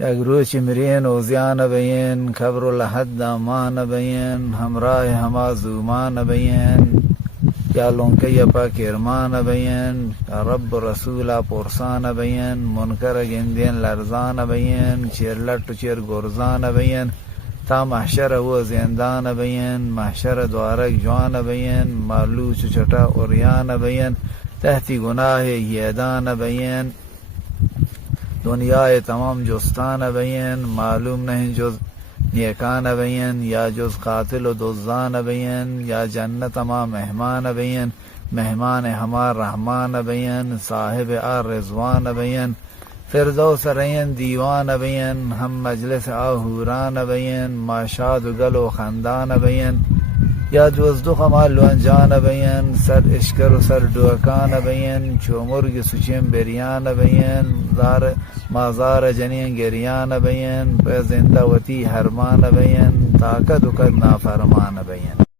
یگروچ Marine اوزیان بین خبر لحد مان بین همراه هما زومان بین یا لونکه پا کرمان بین رب رسول پرسان بین منکر گندین لرزان بین چیر لٹ چیر گرزان بین تا محشر و زندان بین محشر دوارک جوان بین مالو چچٹا اوریان بین تحتی گناه یدان بین دنیای تمام جستان بین معلوم نہیں جز نیکان بین یا جز قاتل و دزدان بین یا جنت ما مہمان بین مہمان ہما رحمان بین صاحب رضوان بین فردوس رین دیوان بین ہم مجلس آہوران بین ماشاد گل و خندان بین یا جز دو خمال جان بین سر اشکر و سر ڈوکان بین چو مرگ سچیم بریان بین مازار جنین گریان بین پہ زندہ وتی حرمان بین طاقت وقت نافرمان بین.